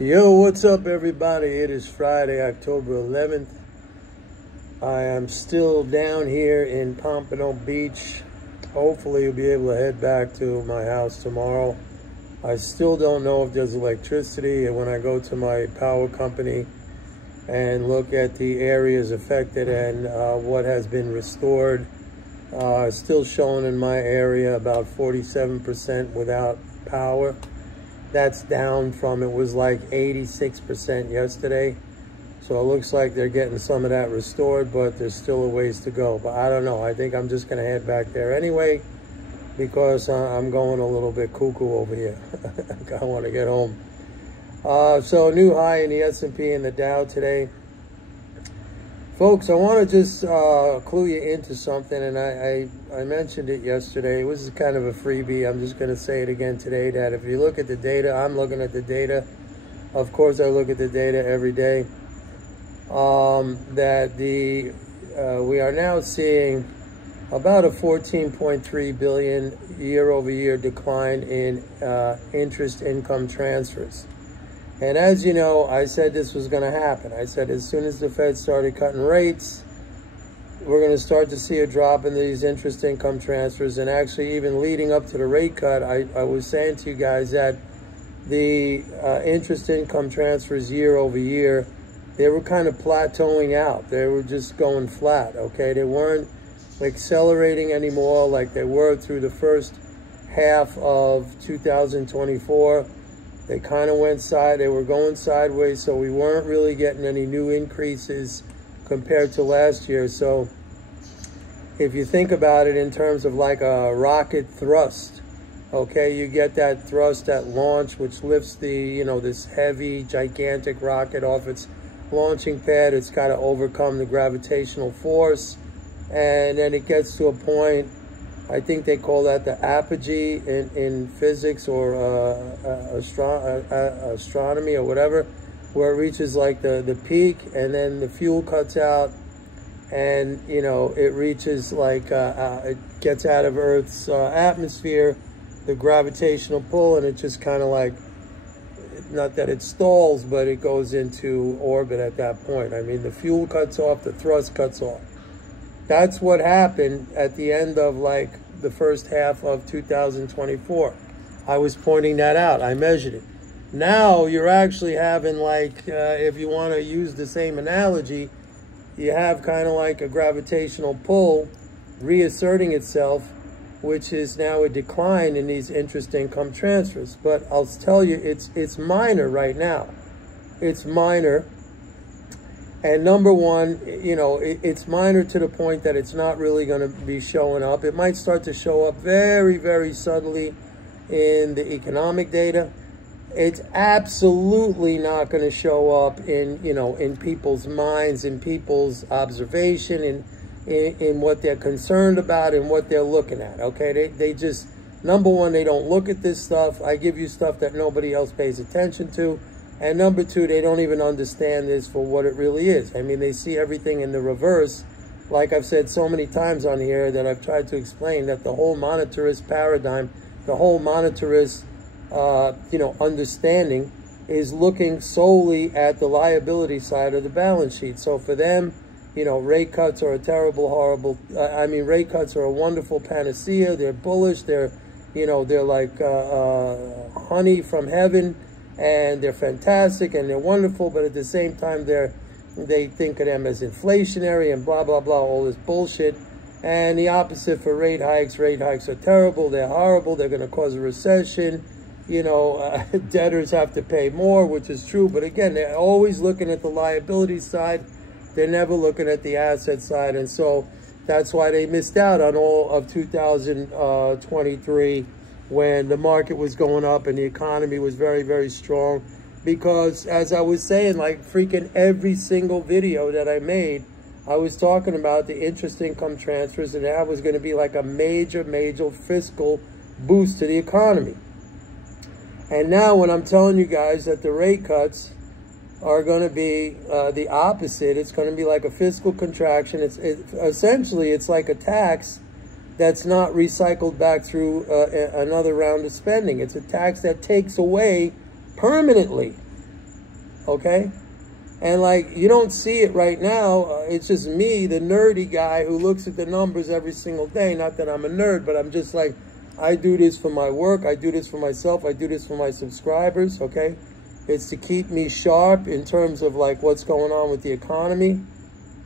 Yo, what's up, everybody? It is Friday, October 11th. I am still down here in Pompano Beach. Hopefully, you'll be able to head back to my house tomorrow. I still don't know if there's electricity, and when I go to my power company and look at the areas affected and what has been restored, still showing in my area about 47% without power. That's down from, it was like 86% yesterday. So it looks like they're getting some of that restored, but there's still a ways to go. But I don't know. I think I'm just going to head back there anyway because I'm going a little bit cuckoo over here. I want to get home. So new high in the S&P and the Dow today. Folks, I want to just clue you into something, and I mentioned it yesterday. It was kind of a freebie. I'm just going to say it again today, that if you look at the data, I'm looking at the data. Of course, I look at the data every day. That we are now seeing about a 14.3 billion year-over-year decline in interest income transfers. And as you know, I said this was going to happen. I said as soon as the Fed started cutting rates, we're going to start to see a drop in these interest income transfers. And actually, even leading up to the rate cut, I was saying to you guys that the interest income transfers year over year, they were kind of plateauing out. They were just going flat, okay? They weren't accelerating anymore like they were through the first half of 2024. They kind of they were going sideways, so we weren't really getting any new increases compared to last year. So if you think about it in terms of like a rocket thrust, okay, you get that thrust at launch, which lifts the, this heavy, gigantic rocket off its launching pad. It's got to overcome the gravitational force, and then it gets to a point, I think they call that the apogee in physics or astronomy or whatever, where it reaches like the peak, and then the fuel cuts out, and it reaches like it gets out of Earth's atmosphere, the gravitational pull, and it just kind of like, not that it stalls, but it goes into orbit at that point. I mean, the fuel cuts off, the thrust cuts off. That's what happened at the end of like the first half of 2024. I was pointing that out. I measured it. Now you're actually having like, if you want to use the same analogy, you have kind of like a gravitational pull reasserting itself, which is now a decline in these interest income transfers. But I'll tell you, it's minor right now. It's minor. And number one, it's minor to the point that it's not really going to be showing up. It might start to show up very, very subtly in the economic data. It's absolutely not going to show up in, in people's minds, in people's observation, in what they're concerned about and what they're looking at, okay? They just, number one, they don't look at this stuff. I give you stuff that nobody else pays attention to. And number two, they don't even understand this for what it really is. I mean, they see everything in the reverse. Like I've said so many times on here that I've tried to explain that the whole monetarist paradigm, the whole monetarist, understanding is looking solely at the liability side of the balance sheet. So for them, rate cuts are a terrible, horrible, rate cuts are a wonderful panacea. They're bullish. They're like honey from heaven. And they're fantastic and they're wonderful, but at the same time, they think of them as inflationary and blah, blah, blah, all this bullshit. And the opposite for rate hikes. Rate hikes are terrible. They're horrible. They're going to cause a recession. Debtors have to pay more, which is true. But again, they're always looking at the liability side. They're never looking at the asset side. And so that's why they missed out on all of 2023 when the market was going up and the economy was very, very strong. Because as I was saying, like freaking every single video that I made, I was talking about the interest income transfers, and that was going to be like a major, major fiscal boost to the economy. And now when I'm telling you guys that the rate cuts are going to be the opposite, it's going to be like a fiscal contraction. Essentially, it's like a tax that's not recycled back through another round of spending. It's a tax that takes away permanently okay? And like, you don't see it right now. It's just me, the nerdy guy who looks at the numbers every single day. Not that I'm a nerd, but I'm just like, I do this for my work. I do this for myself. I do this for my subscribers, okay? It's to keep me sharp in terms of like what's going on with the economy.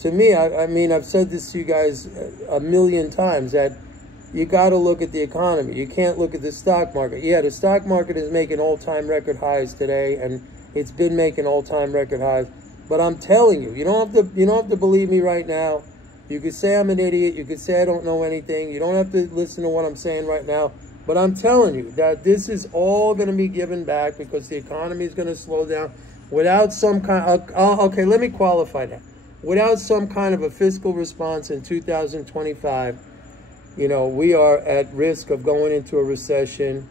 To me, I mean, I've said this to you guys a million times, that you got to look at the economy. You can't look at the stock market. Yeah, the stock market is making all-time record highs today, and it's been making all-time record highs. But I'm telling you, you don't have to believe me right now. You could say I'm an idiot. You could say I don't know anything. You don't have to listen to what I'm saying right now. But I'm telling you that this is all going to be given back because the economy is going to slow down without some kind. Okay, let me qualify that. Without some kind of a fiscal response in 2025, you know, we are at risk of going into a recession,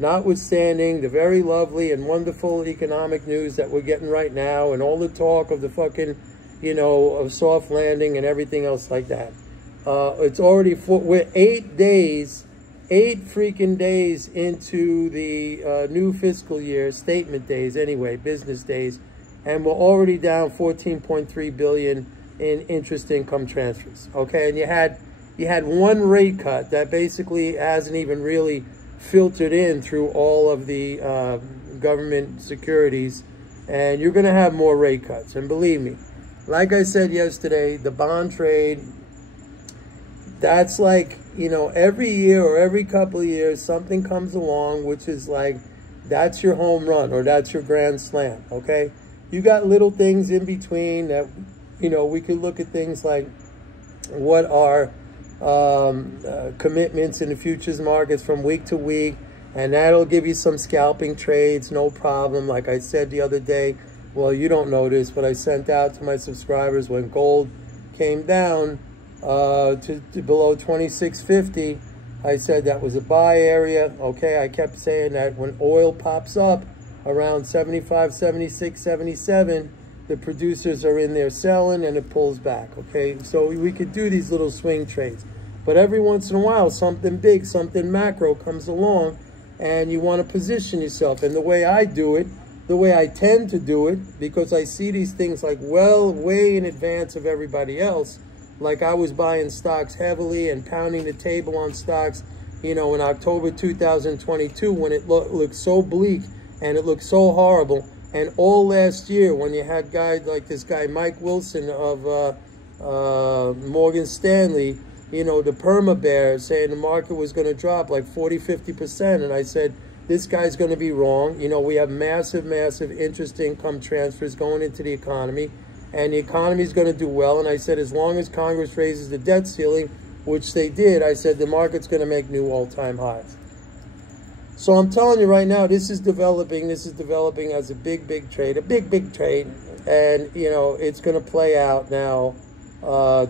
notwithstanding the very lovely and wonderful economic news that we're getting right now and all the talk of the fucking, you know, of soft landing and everything else like that. It's already, we're 8 freaking days into the new fiscal year, statement days anyway, business days, and we're already down 14.3 billion in interest income transfers, okay? And you had one rate cut that basically hasn't even really filtered in through all of the government securities, and you're going to have more rate cuts. And believe me, like I said yesterday, the bond trade, that's like, you know, every year or every couple of years, something comes along, which is like, that's your home run or that's your grand slam, okay? You got little things in between that, you know, we could look at things like what are commitments in the futures markets from week to week, and that'll give you some scalping trades, no problem. Like I said the other day, well, you don't know this, but I sent out to my subscribers when gold came down to below 2650, I said that was a buy area, okay? I kept saying that when oil pops up around 75, 76, 77, the producers are in there selling and it pulls back, okay? So we could do these little swing trades. But every once in a while, something big, something macro comes along and you want to position yourself. And the way I do it, the way I tend to do it, because I see these things like well, way in advance of everybody else, like I was buying stocks heavily and pounding the table on stocks, you know, in October 2022 when it looked so bleak and it looked so horrible. And all last year when you had guys like this guy, Mike Wilson of Morgan Stanley, you know, the perma bear, saying the market was going to drop like 40, 50%. And I said, this guy's going to be wrong. You know, we have massive, massive interest income transfers going into the economy, and the economy is going to do well. And I said, as long as Congress raises the debt ceiling, which they did, I said the market's going to make new all-time highs. So I'm telling you right now, this is developing as a big, big trade, a big, big trade. And, you know, it's going to play out now,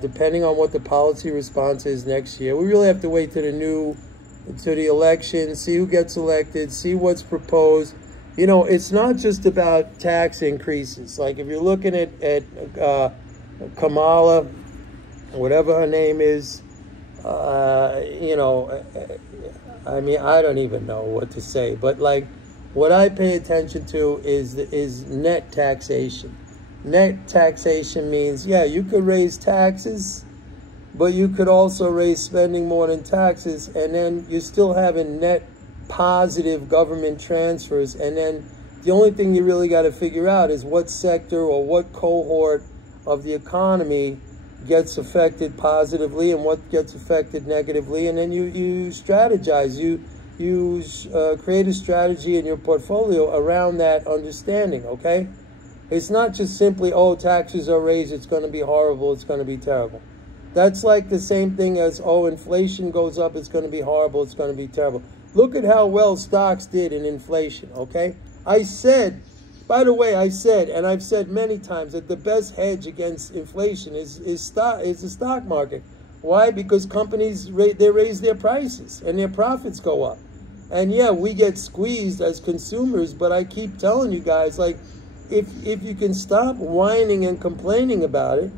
depending on what the policy response is next year. We really have to wait to the election, see who gets elected, see what's proposed. You know, it's not just about tax increases. Like if you're looking at Kamala, whatever her name is, you know, I mean, I don't even know what to say. But like, what I pay attention to is net taxation. Net taxation means, yeah, you could raise taxes, but you could also raise spending more than taxes, and then you're still having net positive government transfers. And then the only thing you really got to figure out is what sector or what cohort of the economy gets affected positively and what gets affected negatively. And then you strategize, you create a strategy in your portfolio around that understanding, okay? It's not just simply, oh, taxes are raised, it's going to be horrible, it's going to be terrible. That's like the same thing as, oh, inflation goes up, it's going to be horrible, it's going to be terrible. Look at how well stocks did in inflation, okay? I said, by the way, I said, and I've said many times, that the best hedge against inflation is the stock market. Why? Because companies, they raise their prices and their profits go up. And yeah, we get squeezed as consumers, but I keep telling you guys, like, if you can stop whining and complaining about it,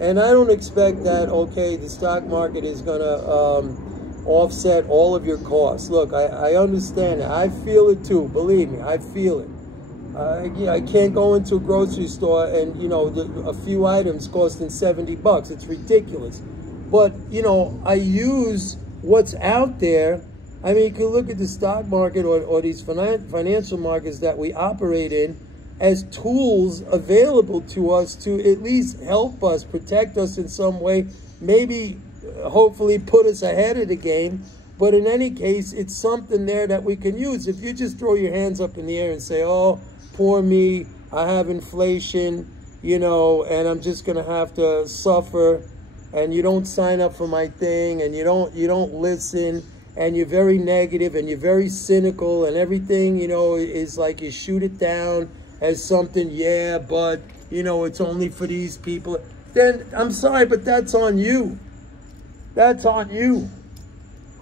and I don't expect that, okay, the stock market is going to offset all of your costs. Look, I understand it. I feel it too. Believe me, I feel it. Yeah, I can't go into a grocery store and, you know, a few items costing $70. It's ridiculous. But, you know, I use what's out there. I mean, you can look at the stock market or these financial markets that we operate in as tools available to us to at least help us, protect us in some way, maybe, hopefully put us ahead of the game. But in any case, it's something there that we can use. If you just throw your hands up in the air and say, oh, poor me, I have inflation, you know, and I'm just going to have to suffer, and you don't sign up for my thing, and you don't listen, and you're very negative, and you're very cynical, and everything, you know, is like you shoot it down as something, yeah, but, you know, it's only for these people, then I'm sorry, but that's on you. That's on you.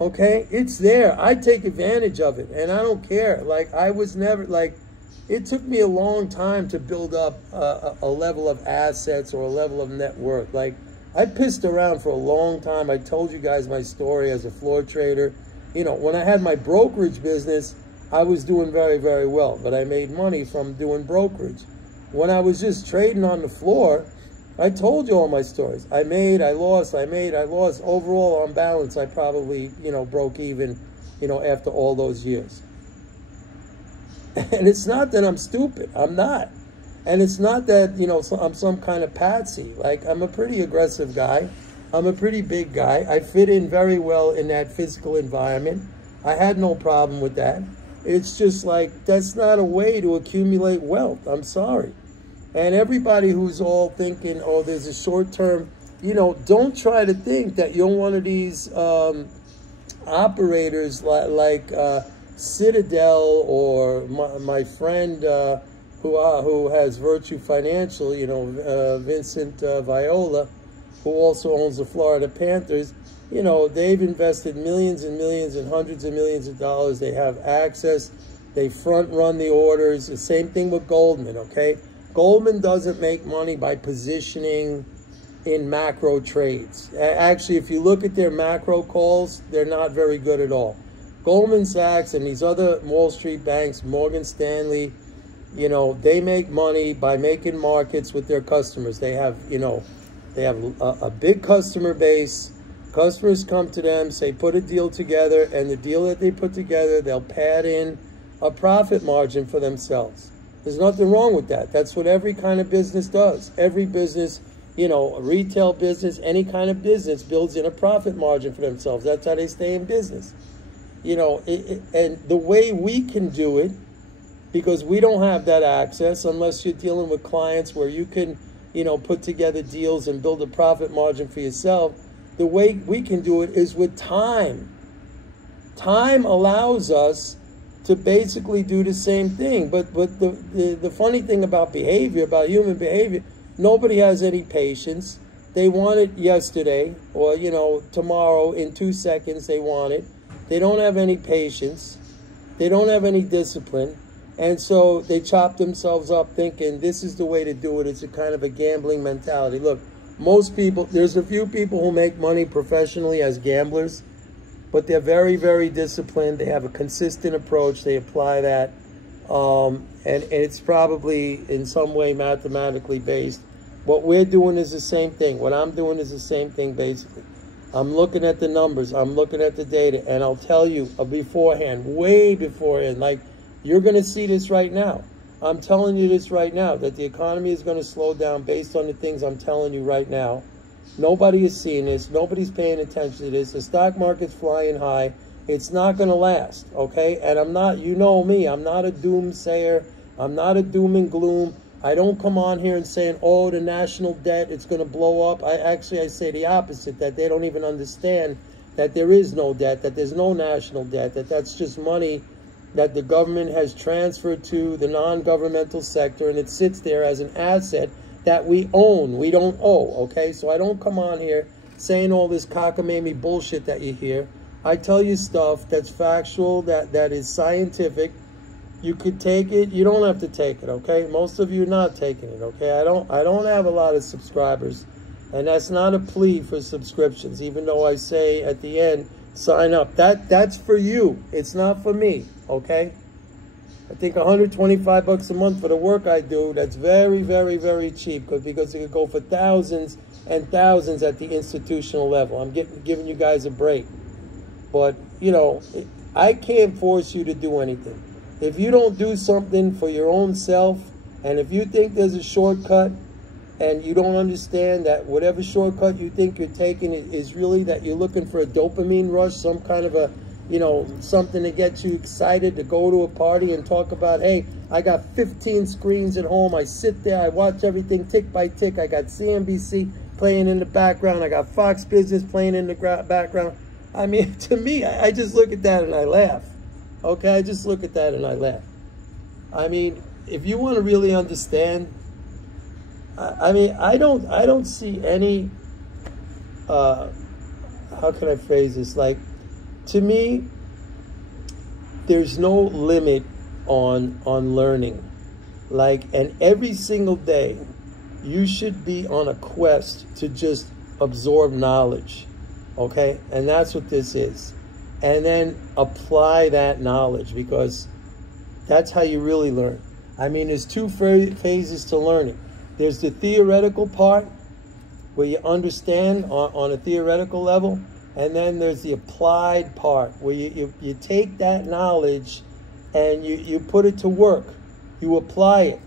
Okay? It's there. I take advantage of it, and I don't care. Like, I was never, like, it took me a long time to build up a level of assets or a level of net worth. Like, I pissed around for a long time. I told you guys my story as a floor trader. You know, when I had my brokerage business, I was doing very, very well, but I made money from doing brokerage. When I was just trading on the floor, I told you all my stories. I made, I lost, I made, I lost. Overall, on balance, I probably, you know, broke even, you know, after all those years. And it's not that I'm stupid. I'm not. And it's not that, you know, I'm some kind of patsy. Like, I'm a pretty aggressive guy. I'm a pretty big guy. I fit in very well in that physical environment. I had no problem with that. It's just like, that's not a way to accumulate wealth. I'm sorry. And everybody who's all thinking, oh, there's a short-term, you know, don't try to think that you're one of these operators like Citadel or my friend who has Virtue Financial, you know, Vincent Viola, who also owns the Florida Panthers. You know, they've invested millions and millions and hundreds of millions of dollars. They have access. They front run the orders. The same thing with Goldman, okay? Goldman doesn't make money by positioning in macro trades. Actually, if you look at their macro calls, they're not very good at all. Goldman Sachs and these other Wall Street banks, Morgan Stanley, you know, they make money by making markets with their customers. They have, you know, they have a big customer base. Customers come to them, say, put a deal together, and the deal that they put together, they'll pad in a profit margin for themselves. There's nothing wrong with that. That's what every kind of business does. Every business, you know, a retail business, any kind of business builds in a profit margin for themselves. That's how they stay in business. You know, and the way we can do it, because we don't have that access unless you're dealing with clients where you can, you know, put together deals and build a profit margin for yourself. The way we can do it is with time. Time allows us to basically do the same thing. But the funny thing about behavior, about human behavior, nobody has any patience. They want it yesterday or, you know, tomorrow, in 2 seconds they want it. They don't have any patience. They don't have any discipline. And so they chop themselves up thinking this is the way to do it. It's a kind of a gambling mentality. Look, most people, there's a few people who make money professionally as gamblers, but they're very, very disciplined. They have a consistent approach. They apply that. And it's probably in some way mathematically based. What we're doing is the same thing. What I'm doing is the same thing, basically. I'm looking at the numbers. I'm looking at the data. And I'll tell you beforehand, way beforehand, like you're going to see this right now. I'm telling you this right now, that the economy is going to slow down based on the things I'm telling you right now. Nobody is seeing this. Nobody's paying attention to this. The stock market's flying high. It's not going to last, okay? And I'm not, you know me, I'm not a doomsayer. I'm not a doom and gloom. I don't come on here and saying, oh, the national debt, it's going to blow up. I say the opposite, that they don't even understand that there is no debt, that there's no national debt, that that's just money that the government has transferred to the non-governmental sector, and it sits there as an asset that we own. We don't owe, okay? So I don't come on here saying all this cockamamie bullshit that you hear. I tell you stuff that's factual, that is scientific. You could take it. You don't have to take it, okay? Most of you are not taking it, okay? I don't have a lot of subscribers, and that's not a plea for subscriptions, even though I say at the end, sign up. That's for you. It's not for me, okay? I think $125 a month for the work I do. That's very, very, very cheap because it could go for thousands and thousands at the institutional level. I'm giving you guys a break. But, you know, I can't force you to do anything. If you don't do something for your own self, and if you think there's a shortcut, and you don't understand that whatever shortcut you think you're taking is really that you're looking for a dopamine rush, some kind of a, you know, something to get you excited to go to a party and talk about, hey, I got 15 screens at home. I sit there, I watch everything tick by tick. I got CNBC playing in the background. I got Fox Business playing in the background. I mean, to me, I just look at that and I laugh. Okay, I just look at that and I laugh. I mean, if you want to really understand, I mean, I don't see any, how can I phrase this? Like, to me, there's no limit on learning. Like, and every single day, you should be on a quest to just absorb knowledge, okay? And that's what this is. And then apply that knowledge, because that's how you really learn. I mean, there's two phases to learning. There's the theoretical part, where you understand on a theoretical level, and then there's the applied part, where you take that knowledge and you put it to work. You apply it.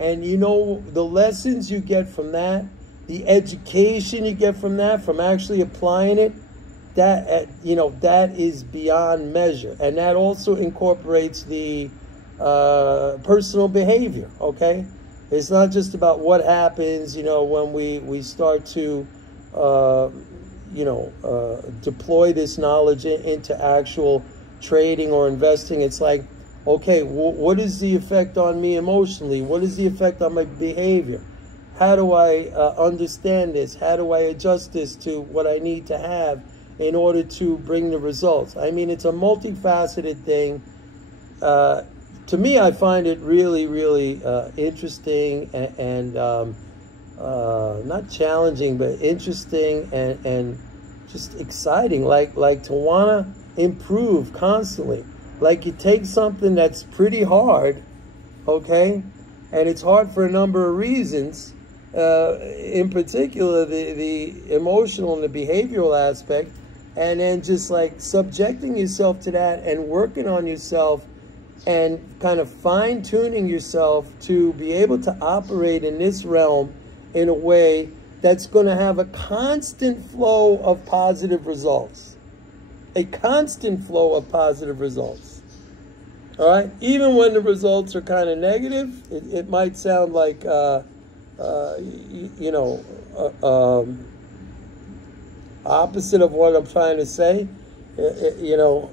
And you know, the lessons you get from that, the education you get from that, from actually applying it, that, you know, that is beyond measure. And that also incorporates the personal behavior, okay? It's not just about what happens, you know, when we start to, you know, deploy this knowledge into actual trading or investing. It's like, okay, what is the effect on me emotionally? What is the effect on my behavior? How do I understand this? How do I adjust this to what I need to have in order to bring the results? I mean, it's a multifaceted thing. To me, I find it really, really interesting and not challenging, but interesting and just exciting. Like to want to improve constantly. Like, you take something that's pretty hard, okay, and it's hard for a number of reasons. In particular, the emotional and the behavioral aspect, and then just like subjecting yourself to that and working on yourself and kind of fine-tuning yourself to be able to operate in this realm in a way that's going to have a constant flow of positive results. A constant flow of positive results. All right? Even when the results are kind of negative, it might sound like, you know, opposite of what I'm trying to say, you know,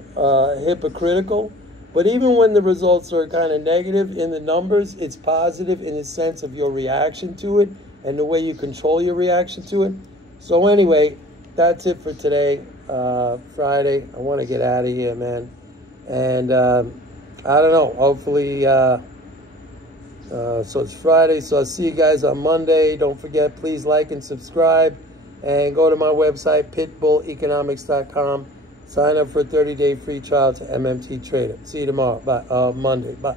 hypocritical. But even when the results are kind of negative in the numbers, it's positive in the sense of your reaction to it and the way you control your reaction to it. So anyway, that's it for today, Friday. I want to get out of here, man. And I don't know, hopefully, so it's Friday, so I'll see you guys on Monday. Don't forget, please like and subscribe. And go to my website, pitbulleconomics.com. Sign up for a 30-day free trial to MMT Trader. See you tomorrow. Bye. Monday. Bye.